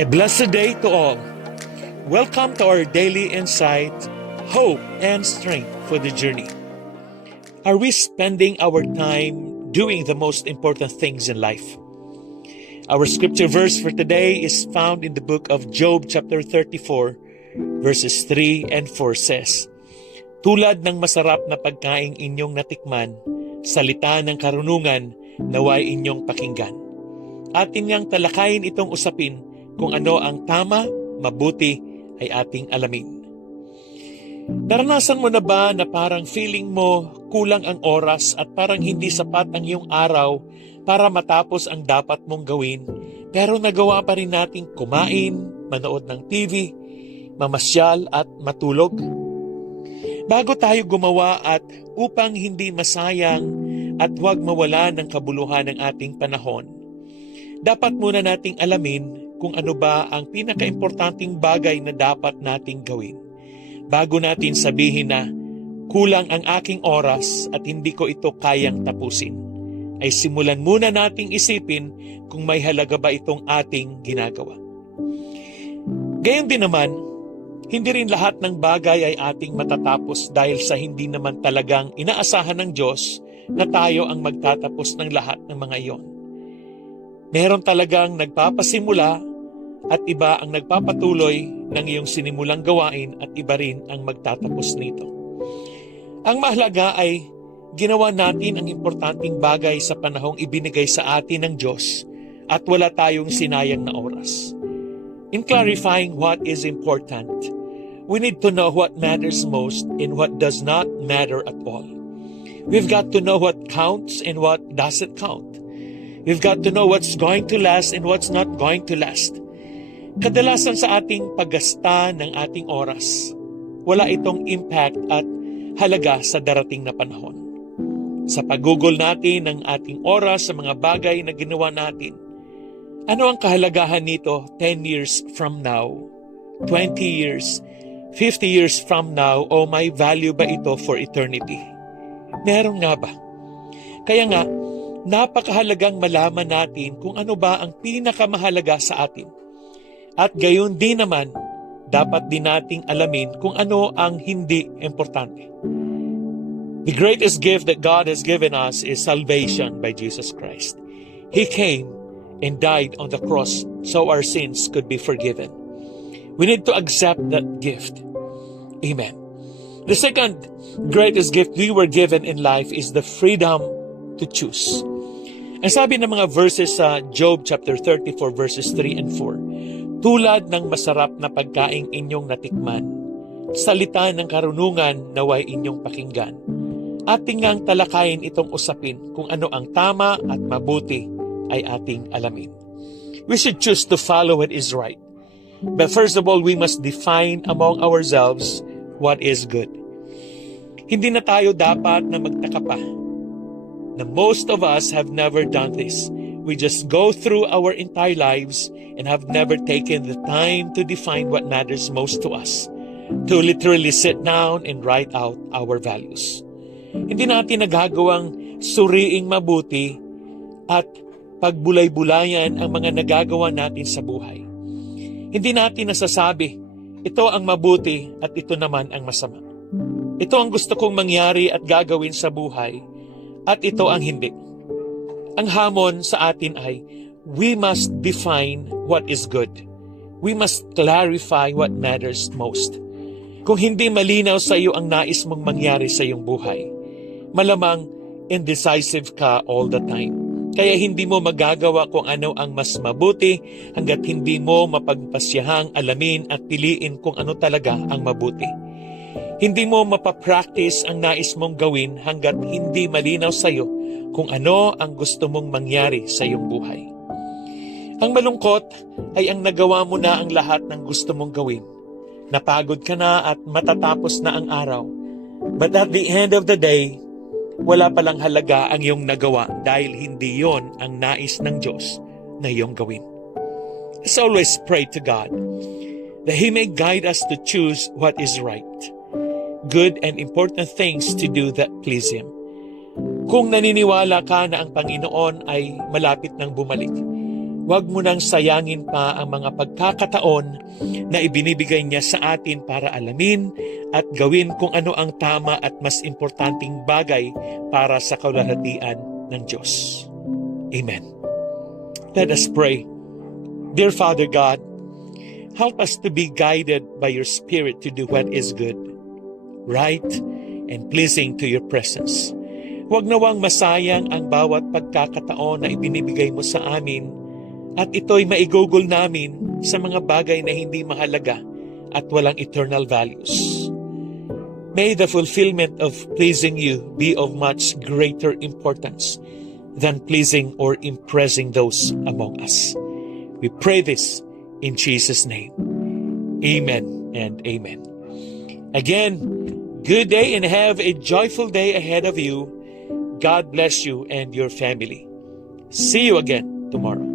A blessed day to all. Welcome to our daily insight, hope, and strength for the journey. Are we spending our time doing the most important things in life? Our scripture verse for today is found in the book of Job chapter 34, verses 3 and 4 says, "Tulad ng masarap na pagkaing inyong natikman, salita ng karunungan naway inyong pakinggan. Atin ngang talakayin itong usapin kung ano ang tama, mabuti ay ating alamin." Naranasan mo na ba na parang feeling mo kulang ang oras at parang hindi sapat ang iyong araw para matapos ang dapat mong gawin, pero nagawa pa rin nating kumain, manood ng TV, mamasyal at matulog? Bago tayo gumawa at upang hindi masayang at huwag mawala ng kabuluhan ng ating panahon, dapat muna nating alamin kung ano ba ang pinakaimportanteng bagay na dapat nating gawin. Bago natin sabihin na kulang ang aking oras at hindi ko ito kayang tapusin, ay simulan muna nating isipin kung may halaga ba itong ating ginagawa. Gayon din naman, hindi rin lahat ng bagay ay ating matatapos dahil sa hindi naman talagang inaasahan ng Diyos na tayo ang magtatapos ng lahat ng mga iyon. Meron talagang nagpapasimula at iba ang nagpapatuloy ng iyong sinimulang gawain at iba rin ang magtatapos nito. Ang mahalaga ay ginawa natin ang importanteng bagay sa panahong ibinigay sa atin ng Diyos at wala tayong sinayang na oras. In clarifying what is important, we need to know what matters most and what does not matter at all. We've got to know what counts and what doesn't count. We've got to know what's going to last and what's not going to last. Kadalasan sa ating paggasta ng ating oras, wala itong impact at halaga sa darating na panahon. Sa paggugol natin ng ating oras sa mga bagay na ginawa natin, ano ang kahalagahan nito 10 years from now, 20 years, 50 years from now, o may value ba ito for eternity? Meron nga ba? Kaya nga, napakahalagang malaman natin kung ano ba ang pinakamahalaga sa atin. At gayon din naman, dapat din nating alamin kung ano ang hindi importante. The greatest gift that God has given us is salvation by Jesus Christ. He came and died on the cross so our sins could be forgiven. We need to accept that gift. Amen. The second greatest gift we were given in life is the freedom to choose. Ang sabi ng mga verses sa Job chapter 34 verses 3 and 4, "Tulad ng masarap na pagkaing inyong natikman, salita ng karunungan naway inyong pakinggan. Ating ngang talakayin itong usapin kung ano ang tama at mabuti ay ating alamin." We should choose to follow what is right. But first of all, we must define among ourselves what is good. Hindi na tayo dapat na magtaka pa na most of us have never done this. We just go through our entire lives and have never taken the time to define what matters most to us, to literally sit down and write out our values. Hindi natin nagagawang suriing mabuti at pagbulay-bulayan ang mga nagagawa natin sa buhay. Hindi natin nasasabi, ito ang mabuti at ito naman ang masama. Ito ang gusto kong mangyari at gagawin sa buhay at ito ang hindi. Ang hamon sa atin ay, we must define what is good. We must clarify what matters most. Kung hindi malinaw sa iyo ang nais mong mangyari sa iyong buhay, malamang indecisive ka all the time. Kaya hindi mo magagawa kung ano ang mas mabuti hanggat hindi mo mapagpasyahang alamin at piliin kung ano talaga ang mabuti. Hindi mo mapapractice ang nais mong gawin hanggat hindi malinaw sa iyo kung ano ang gusto mong mangyari sa iyong buhay. Ang malungkot ay ang nagawa mo na ang lahat ng gusto mong gawin. Napagod ka na at matatapos na ang araw. But at the end of the day, wala palang halaga ang iyong nagawa dahil hindi yon ang nais ng Diyos na iyong gawin. Let's always pray to God that He may guide us to choose what is right, good and important things to do that please Him. Kung naniniwala ka na ang Panginoon ay malapit nang bumalik, Huwag mo nang sayangin pa ang mga pagkakataon na ibinibigay niya sa atin para alamin at gawin kung ano ang tama at mas importanteng bagay para sa kaluwalhatian ng Diyos. Amen. Let us pray. Dear Father God, help us to be guided by your Spirit to do what is good, right, and pleasing to your presence. Huwag nawang masayang ang bawat pagkakataon na ibinibigay mo sa amin at ito'y maigugol namin sa mga bagay na hindi mahalaga at walang eternal values. May the fulfillment of pleasing you be of much greater importance than pleasing or impressing those among us. We pray this in Jesus' name. Amen and amen. Again, good day and have a joyful day ahead of you. God bless you and your family. See you again tomorrow.